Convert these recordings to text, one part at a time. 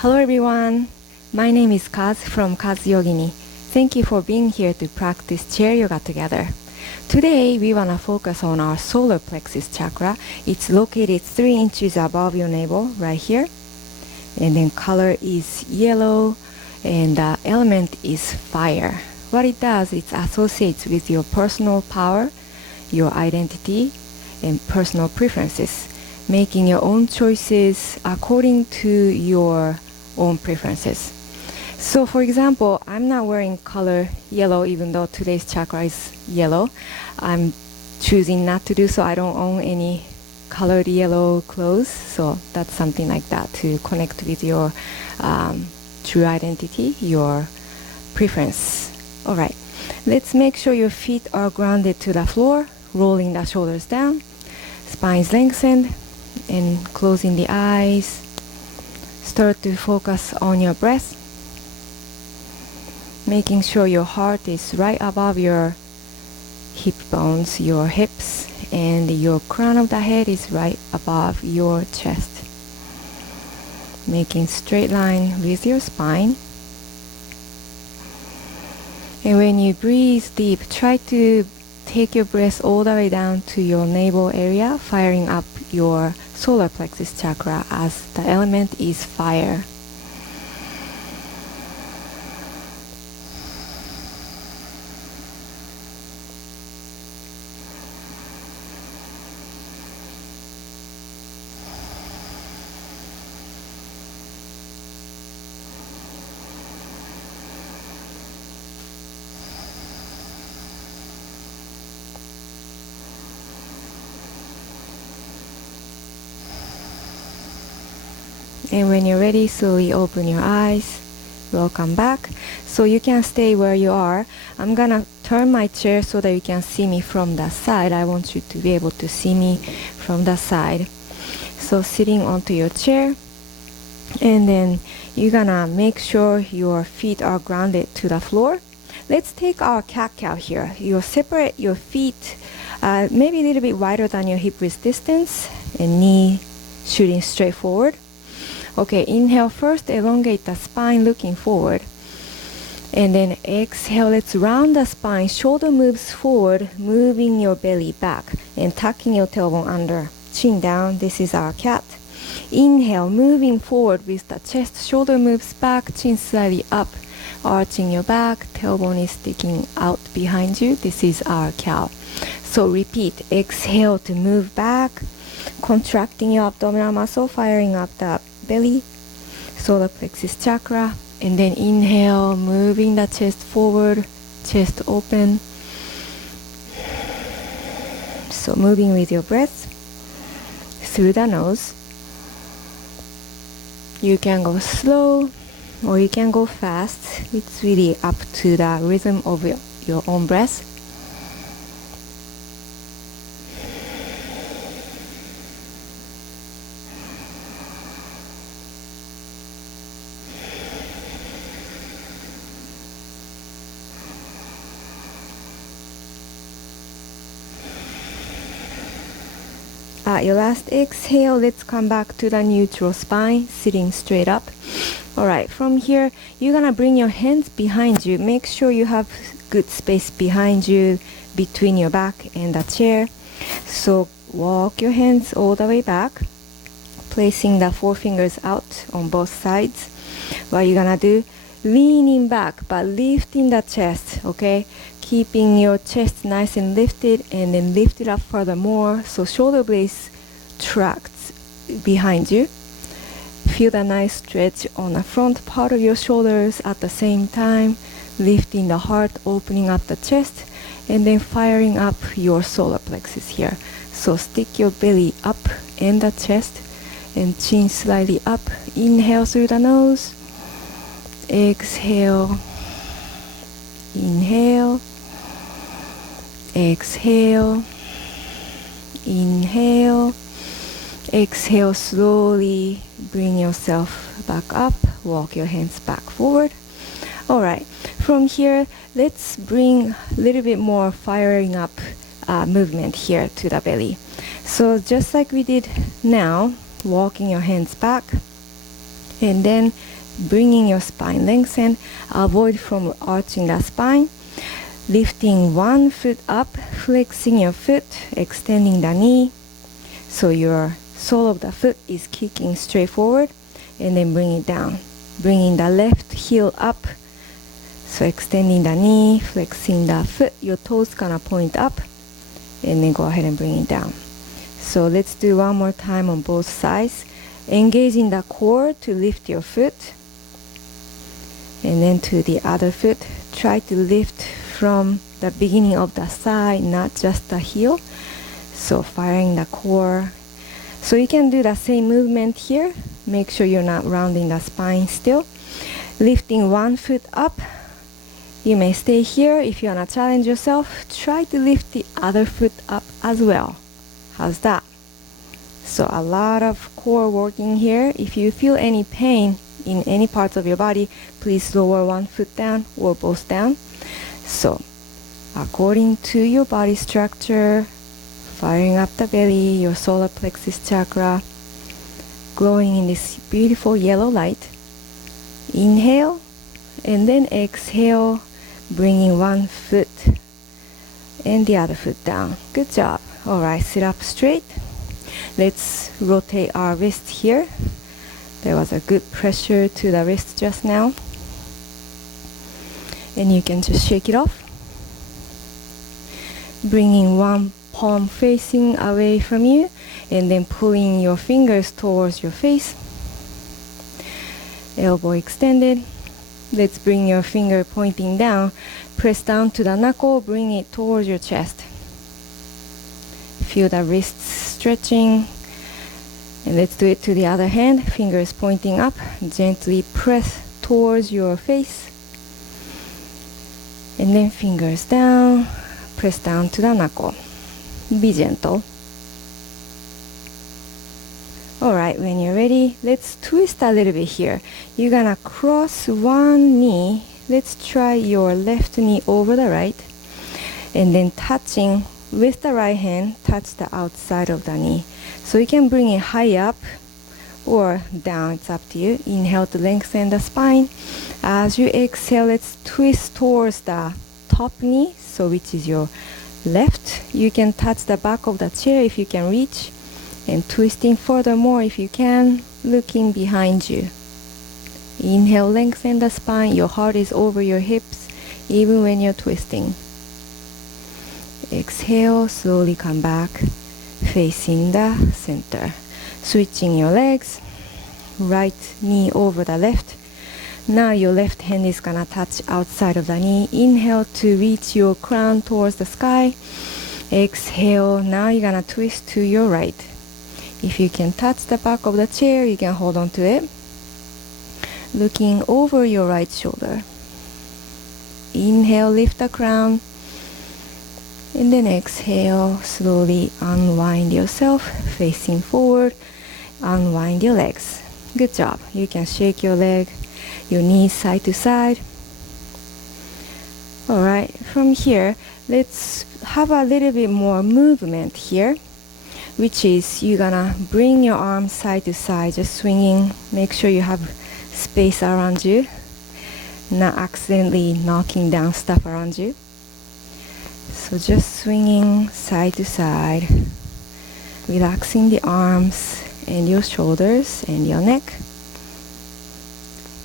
Hello everyone, my name is Kaz from Kaz Yogini. Thank you for being here to practice chair yoga together. Today we want to focus on our solar plexus chakra. It's located 3 inches above your navel right here. And then color is yellow and the element is fire. What it does, it associates with your personal power, your identity, and personal preferences, making your own choices according to your own preferences. So for example, I'm not wearing color yellow even though today's chakra is yellow. I'm choosing not to do so. I don't own any colored yellow clothes, so that's something like that to connect with your true identity, your preference. Alright, let's make sure your feet are grounded to the floor, rolling the shoulders down, spine is lengthened, and closing the eyes. Start to focus on your breath, making sure your heart is right above your hip bones, your hips, and your crown of the head is right above your chest. Making straight line with your spine. And when you breathe deep, try to take your breath all the way down to your navel area, firing up your solar plexus chakra as the element is fire. And when you're ready, slowly open your eyes. Welcome back. So you can stay where you are. I'm gonna turn my chair so that you can see me from the side. I want you to be able to see me from the side. So sitting onto your chair, and then you're gonna make sure your feet are grounded to the floor. Let's take our cat-cow here. You'll separate your feet maybe a little bit wider than your hip width distance, and knee shooting straight forward. Okay, inhale first, elongate the spine looking forward. And then exhale, let's round the spine, shoulder moves forward, moving your belly back and tucking your tailbone under. Chin down, this is our cat. Inhale, moving forward with the chest, shoulder moves back, chin slightly up, arching your back, tailbone is sticking out behind you. This is our cow. So repeat, exhale to move back, contracting your abdominal muscle, firing up the belly, solar plexus chakra, and then inhale, moving the chest forward, chest open. So moving with your breath through the nose. You can go slow or you can go fast. It's really up to the rhythm of your own breath. At your last exhale, let's come back to the neutral spine, sitting straight up. Alright, from here, you're gonna bring your hands behind you. Make sure you have good space behind you, between your back and the chair. So walk your hands all the way back, placing the forefingers out on both sides. What you're gonna do, leaning back, but lifting the chest, okay? Keeping your chest nice and lifted, and then lift it up furthermore so shoulder blades tracked behind you. Feel the nice stretch on the front part of your shoulders at the same time, lifting the heart, opening up the chest, and then firing up your solar plexus here. So stick your belly up and the chest, and chin slightly up. Inhale through the nose, exhale, inhale, exhale, inhale, exhale, slowly bring yourself back up, walk your hands back forward. Alright, from here, let's bring a little bit more firing up movement here to the belly. So just like we did now, walking your hands back, And then bringing your spine lengthen, avoid from arching the spine. Lifting one foot up, flexing your foot, extending the knee. So your sole of the foot is kicking straight forward, and then bring it down. Bringing the left heel up. So extending the knee, flexing the foot, your toes gonna point up, and then go ahead and bring it down. So let's do one more time on both sides. Engaging the core to lift your foot, and then to the other foot. Try to lift from the beginning of the thigh, not just the heel. So firing the core. So you can do the same movement here. Make sure you're not rounding the spine still. Lifting one foot up. You may stay here. If you want to challenge yourself, try to lift the other foot up as well. How's that? So a lot of core working here. If you feel any pain in any parts of your body, please lower one foot down or both down. So according to your body structure, firing up the belly, your solar plexus chakra, glowing in this beautiful yellow light. Inhale, and then exhale, bringing one foot and the other foot down. Good job. All right, sit up straight. Let's rotate our wrist here. There was a good pressure to the wrist just now. And you can just shake it off. Bringing one palm facing away from you, and then pulling your fingers towards your face. Elbow extended. Let's bring your finger pointing down. Press down to the knuckle, bring it towards your chest. Feel the wrists stretching. And let's do it to the other hand. Fingers pointing up. Gently press towards your face. And then fingers down. Press down to the knuckle. Be gentle. Alright, when you're ready, let's twist a little bit here. You're gonna cross one knee. Let's try your left knee over the right. And then touching with the right hand, touch the outside of the knee. So you can bring it high up or down, it's up to you. Inhale to lengthen the spine. As you exhale, let's twist towards the top knee, so which is your left. You can touch the back of the chair if you can reach, and twisting furthermore if you can, looking behind you. Inhale, lengthen the spine. Your heart is over your hips even when you're twisting. Exhale, slowly come back, facing the center. Switching your legs, right knee over the left. Now your left hand is gonna touch outside of the knee. Inhale to reach your crown towards the sky. Exhale, now you're gonna twist to your right. If you can touch the back of the chair, you can hold on to it. Looking over your right shoulder. Inhale, lift the crown. And then exhale, slowly unwind yourself, facing forward. Unwind your legs. Good job. You can shake your leg, your knees side to side. Alright, from here, let's have a little bit more movement here, which is you're gonna bring your arms side to side, just swinging. Make sure you have space around you, not accidentally knocking down stuff around you. So just swinging side to side, relaxing the arms and your shoulders and your neck.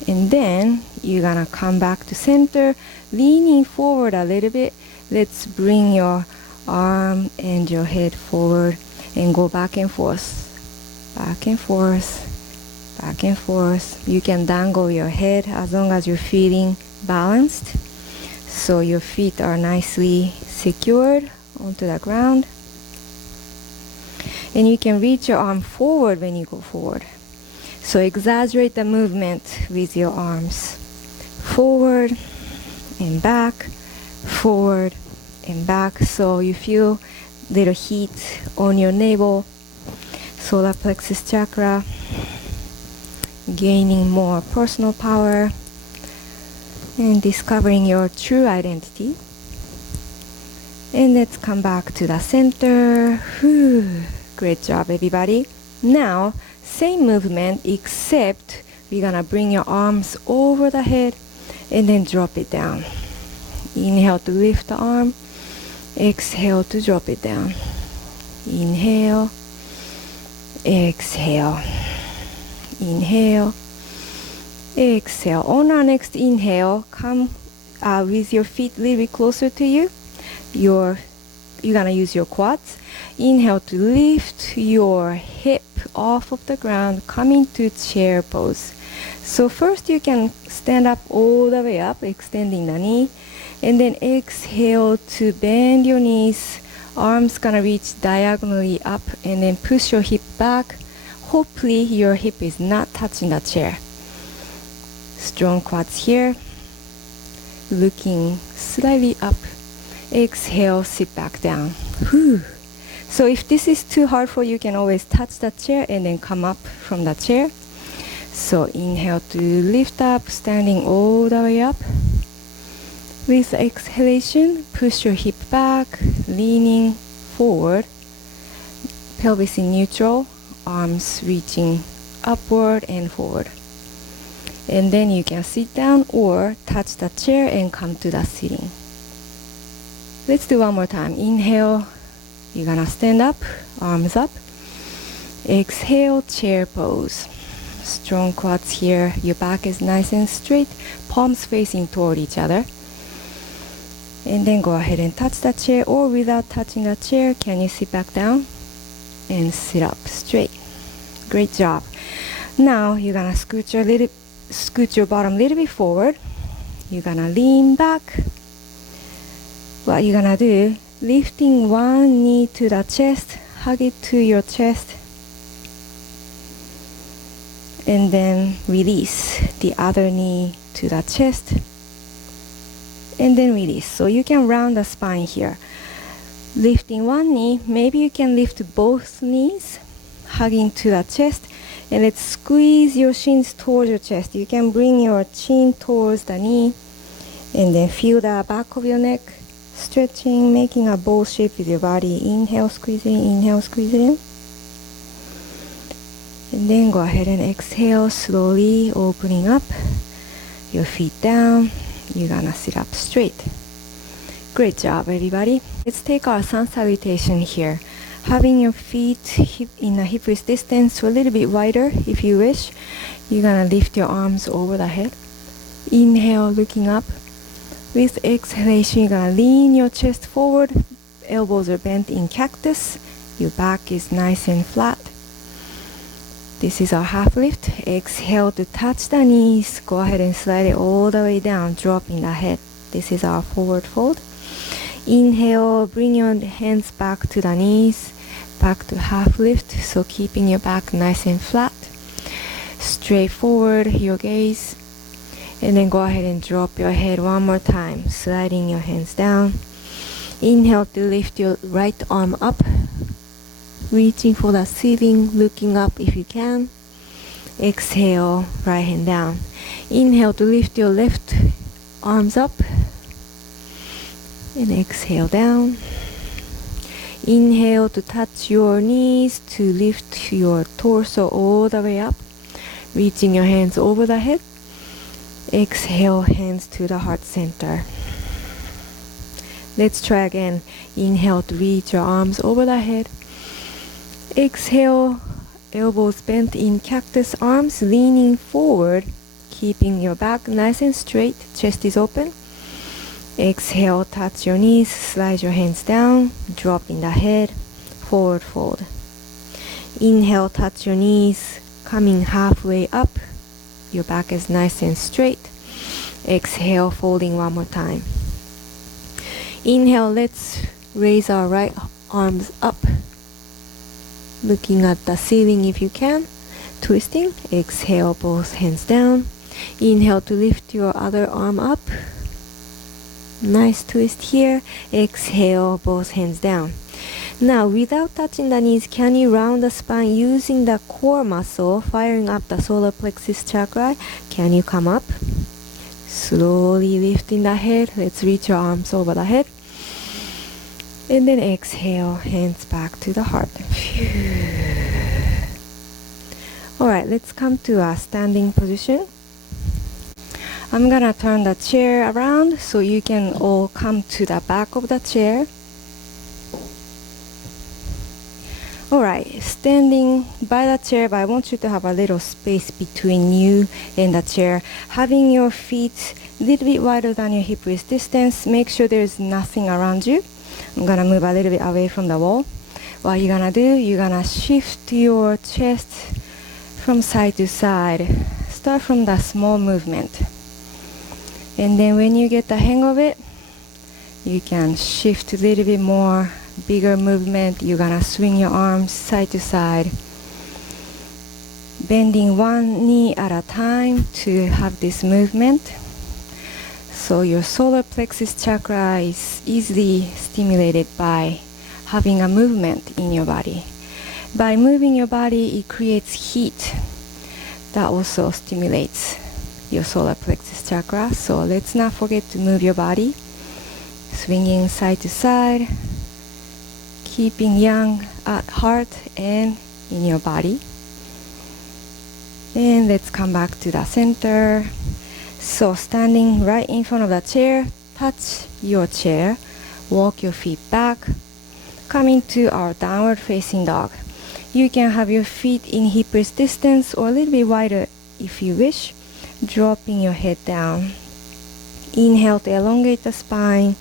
And then you're gonna come back to center, leaning forward a little bit. Let's bring your arm and your head forward and go back and forth, back and forth, back and forth. You can dangle your head as long as you're feeling balanced, so your feet are nicely secured onto the ground. And you can reach your arm forward when you go forward. So exaggerate the movement with your arms. Forward and back, forward and back. So you feel little heat on your navel, solar plexus chakra, gaining more personal power and discovering your true identity. And let's come back to the center. Whew. Great job, everybody. Now, same movement except we're gonna bring your arms over the head and then drop it down. Inhale to lift the arm. Exhale to drop it down. Inhale. Exhale. Inhale. Exhale. On our next inhale, come with your feet a little bit closer to you. You're gonna use your quads. Inhale to lift your hip off of the ground, come into chair pose. So first you can stand up all the way up, extending the knee, and then exhale to bend your knees. Arms gonna reach diagonally up, and then push your hip back. Hopefully your hip is not touching the chair. Strong quads here, looking slightly up. Exhale, sit back down. Whew. So if this is too hard for you, you can always touch the chair and then come up from the chair. So inhale to lift up, standing all the way up. With exhalation, push your hip back, leaning forward. Pelvis in neutral, arms reaching upward and forward. And then you can sit down or touch the chair and come to the sitting. Let's do one more time. Inhale, you're gonna stand up, arms up. Exhale, chair pose. Strong quads here. Your back is nice and straight, palms facing toward each other. And then go ahead and touch the chair, or without touching the chair, can you sit back down and sit up straight? Great job. Now you're gonna scoot your bottom a little bit forward. You're gonna lean back. What you're gonna do, lifting one knee to the chest, hug it to your chest, and then release the other knee to the chest, and then release. So you can round the spine here. Lifting one knee, maybe you can lift both knees, hugging to the chest, and let's squeeze your shins towards your chest. You can bring your chin towards the knee, and then feel the back of your neck, stretching, making a bowl shape with your body. Inhale, squeeze it in, inhale, squeeze it in. And then go ahead and exhale, slowly opening up your feet down. You're gonna sit up straight. Great job, everybody. Let's take our sun salutation here. Having your feet in a hip width distance, so a little bit wider if you wish. You're gonna lift your arms over the head. Inhale, looking up. With exhalation, you're gonna lean your chest forward. Elbows are bent in cactus. Your back is nice and flat. This is our half lift. Exhale to touch the knees. Go ahead and slide it all the way down, dropping the head. This is our forward fold. Inhale, bring your hands back to the knees, back to half lift. So keeping your back nice and flat. Straight forward, your gaze. And then go ahead and drop your head one more time, sliding your hands down. Inhale to lift your right arm up, reaching for the ceiling, looking up if you can. Exhale, right hand down. Inhale to lift your left arms up, and exhale down. Inhale to touch your knees, to lift your torso all the way up, reaching your hands over the head. Exhale, hands to the heart center. Let's try again. Inhale to reach your arms over the head. Exhale, elbows bent in cactus, arms leaning forward, keeping your back nice and straight, chest is open. Exhale, touch your knees, slide your hands down, dropping the head, forward fold. Inhale, touch your knees, coming halfway up. Your back is nice and straight. Exhale, folding one more time. Inhale, let's raise our right arms up, looking at the ceiling if you can. Twisting. Exhale, both hands down. Inhale to lift your other arm up. Nice twist here. Exhale, both hands down. Now, without touching the knees, can you round the spine using the core muscle, firing up the solar plexus chakra? Can you come up? Slowly lifting the head. Let's reach your arms over the head. And then exhale, hands back to the heart. Phew. Alright, let's come to a standing position. I'm gonna turn the chair around so you can all come to the back of the chair. Alright, standing by the chair, but I want you to have a little space between you and the chair. Having your feet a little bit wider than your hip width distance. Make sure there's nothing around you. I'm gonna move a little bit away from the wall. What you're gonna do, you're gonna shift your chest from side to side. Start from the small movement. And then when you get the hang of it, you can shift a little bit more, bigger movement. You're gonna swing your arms side to side, bending one knee at a time to have this movement. So your solar plexus chakra is easily stimulated by having a movement in your body. By moving your body, it creates heat that also stimulates your solar plexus chakra. So let's not forget to move your body, swinging side to side, keeping young at heart and in your body. And let's come back to the center. So standing right in front of the chair, touch your chair, walk your feet back, coming to our downward facing dog. You can have your feet in hip width distance or a little bit wider if you wish, dropping your head down. Inhale to elongate the spine,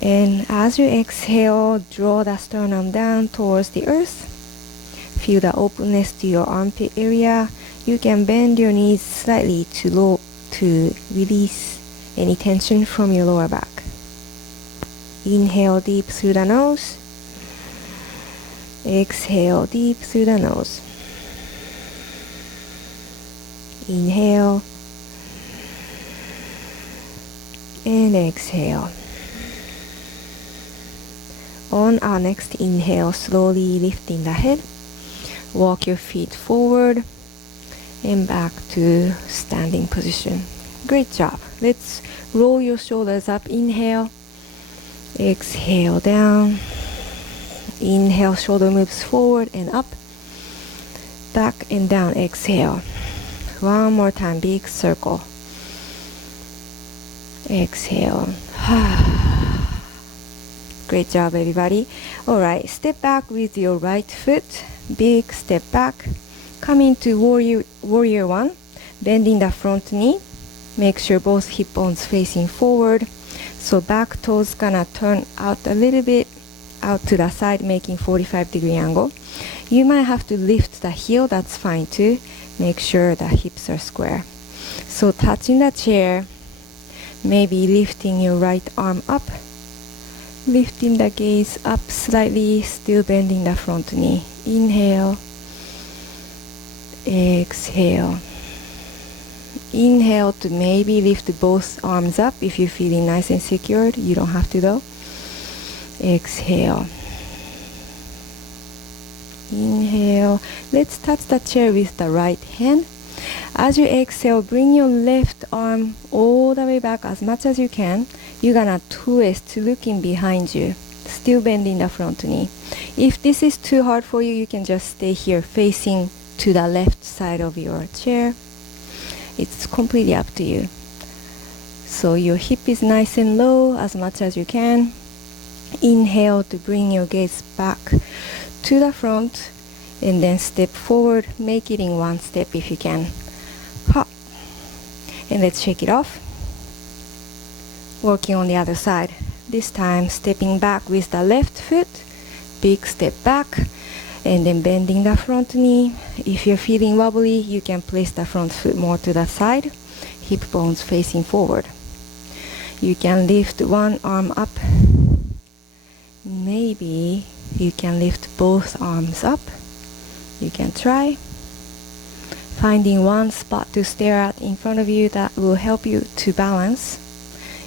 and as you exhale, draw the sternum down towards the earth. Feel the openness to your armpit area. You can bend your knees slightly to release any tension from your lower back. Inhale deep through the nose. Exhale deep through the nose. Inhale and exhale. On our next inhale, slowly lifting the head, walk your feet forward and back to standing position. Great job. Let's roll your shoulders up. Inhale, exhale down. Inhale, shoulder moves forward and up, back and down. Exhale. One more time, big circle. Exhale. Great job, everybody. Alright, step back with your right foot. Big step back. Coming to warrior one. Bending the front knee. Make sure both hip bones facing forward. So back toes gonna turn out a little bit out to the side, making 45-degree angle. You might have to lift the heel, that's fine too. Make sure the hips are square. So touching the chair, maybe lifting your right arm up, lifting the gaze up slightly, still bending the front knee. Inhale, exhale. Inhale to maybe lift both arms up if you're feeling nice and secured. You don't have to though. Exhale. Inhale. Let's touch the chair with the right hand. As you exhale, bring your left arm all the way back as much as you can. You're gonna twist, looking behind you, still bending the front knee. If this is too hard for you, you can just stay here facing to the left side of your chair. It's completely up to you. So your hip is nice and low as much as you can. Inhale to bring your gaze back to the front and then step forward. Make it in one step if you can. Hop. And let's shake it off. Working on the other side. This time stepping back with the left foot. Big step back. And then bending the front knee. If you're feeling wobbly, you can place the front foot more to the side. Hip bones facing forward. You can lift one arm up. Maybe you can lift both arms up. You can try. Finding one spot to stare at in front of you that will help you to balance.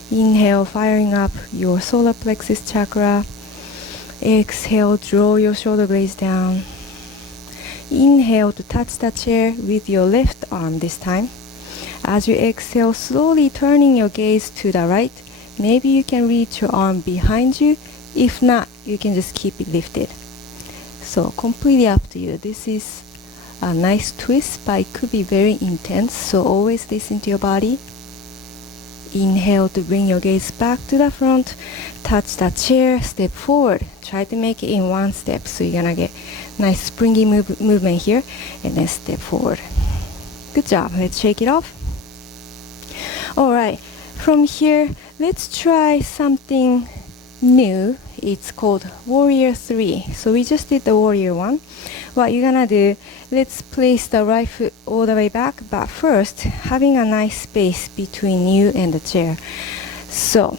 Inhale, firing up your solar plexus chakra. Exhale, draw your shoulder blades down. Inhale to touch the chair with your left arm this time. As you exhale, slowly turning your gaze to the right. Maybe you can reach your arm behind you. If not, you can just keep it lifted. So completely up to you. This is a nice twist, but it could be very intense, so always listen to your body. Inhale to bring your gaze back to the front, touch the chair, step forward. Try to make it in one step, so you're gonna get nice springy movement here, and then step forward. Good job. Let's shake it off. Alright, from here, let's try something new. It's called Warrior 3. So we just did the Warrior 1. What you're gonna do, let's place the right foot all the way back, but first, having a nice space between you and the chair. So,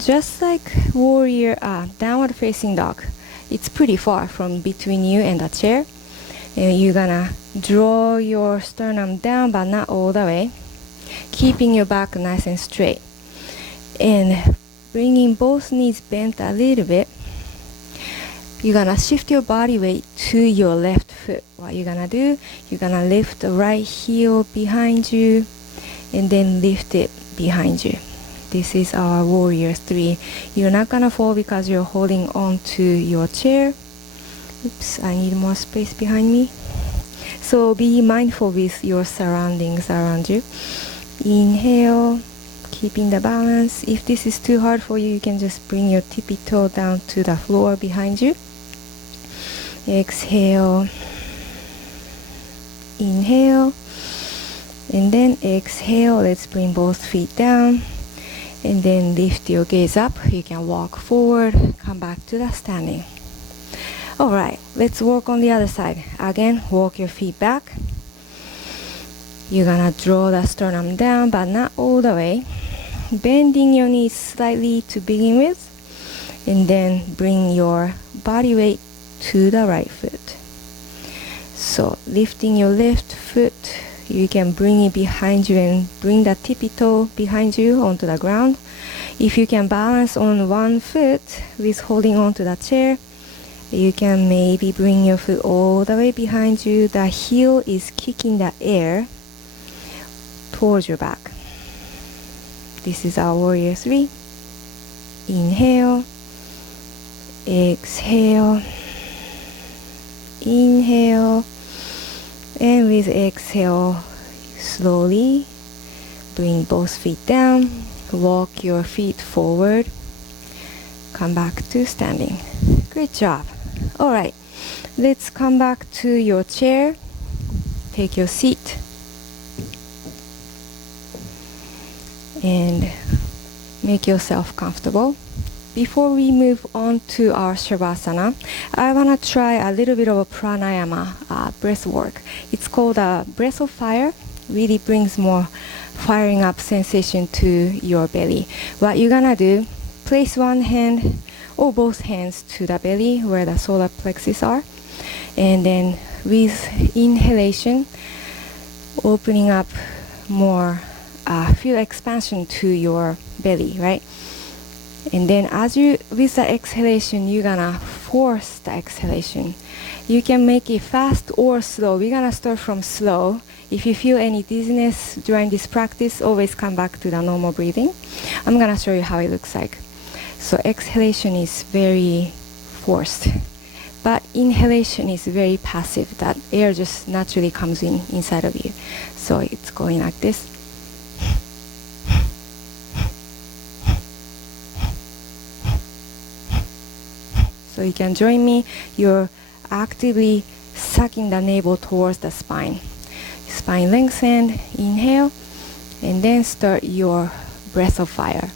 just like Warrior, downward facing dog, it's pretty far from between you and the chair. And you're gonna draw your sternum down, but not all the way, keeping your back nice and straight. And bringing both knees bent a little bit. You're gonna shift your body weight to your left foot. What you're gonna do, you're gonna lift the right heel behind you and then lift it behind you. This is our Warrior 3. You're not gonna fall because you're holding on to your chair. Oops, I need more space behind me. So be mindful with your surroundings around you. Inhale, keeping the balance. If this is too hard for you, you can just bring your tippy toe down to the floor behind you. Exhale, inhale, and then exhale. Let's bring both feet down, and then lift your gaze up. You can walk forward, come back to the standing. Alright, let's work on the other side. Again, walk your feet back. You're gonna draw the sternum down, but not all the way. Bending your knees slightly to begin with, and then bring your body weight to the right foot. So lifting your left foot, you can bring it behind you and bring the tippy toe behind you onto the ground. If you can balance on one foot with holding on to the chair, you can maybe bring your foot all the way behind you. The heel is kicking the air towards your back. This is our Warrior 3. Inhale, exhale, inhale, and with exhale, slowly bring both feet down, walk your feet forward, come back to standing. Great job. Alright, let's come back to your chair, take your seat, and make yourself comfortable. Before we move on to our Shavasana, I want to try a little bit of a pranayama breath work. It's called a breath of fire. Really brings more firing up sensation to your belly. What you're gonna do, place one hand or both hands to the belly where the solar plexus are, and then with inhalation, opening up more, feel expansion to your belly, right? And then with the exhalation, you're gonna force the exhalation. You can make it fast or slow. We're gonna start from slow. If you feel any dizziness during this practice, always come back to the normal breathing. I'm gonna show you how it looks like. So exhalation is very forced, but inhalation is very passive. That air just naturally comes inside of you. So it's going like this. So you can join me. You're actively sucking the navel towards the spine. Spine lengthen, inhale, and then start your breath of fire.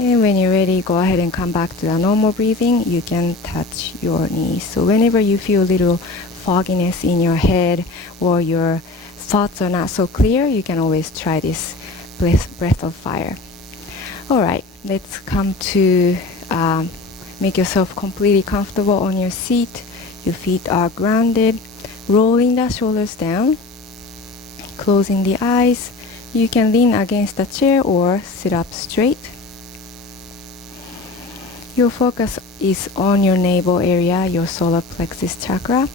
And when you're ready, go ahead and come back to the normal breathing. You can touch your knees. So whenever you feel a little fogginess in your head or your thoughts are not so clear, you can always try this breath of fire. All right, let's come to make yourself completely comfortable on your seat. Your feet are grounded, rolling the shoulders down, closing the eyes, You can lean against the chair or sit up straight. Your focus is on your navel area, your solar plexus chakra.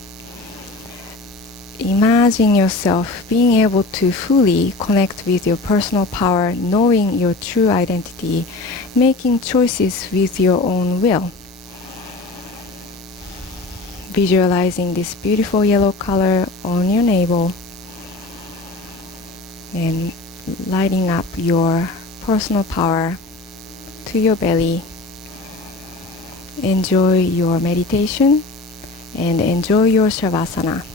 Imagine yourself being able to fully connect with your personal power, knowing your true identity, making choices with your own will. Visualizing this beautiful yellow color on your navel and lighting up your personal power to your belly. Enjoy your meditation and enjoy your Shavasana.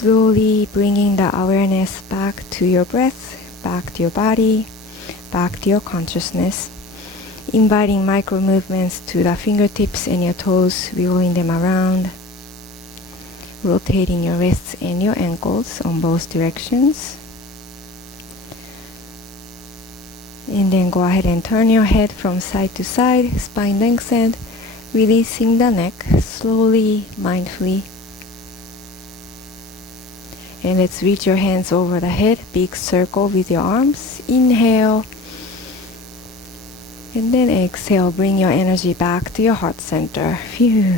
Slowly bringing the awareness back to your breath, back to your body, back to your consciousness. Inviting micro movements to the fingertips and your toes, wiggling them around. Rotating your wrists and your ankles on both directions. And then go ahead and turn your head from side to side, spine lengthened, releasing the neck slowly, mindfully. And let's reach your hands over the head, big circle with your arms. Inhale. And then exhale, bring your energy back to your heart center. Phew.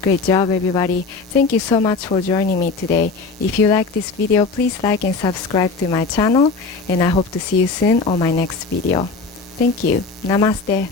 Great job, everybody. Thank you so much for joining me today. If you like this video, please like and subscribe to my channel. And I hope to see you soon on my next video. Thank you. Namaste.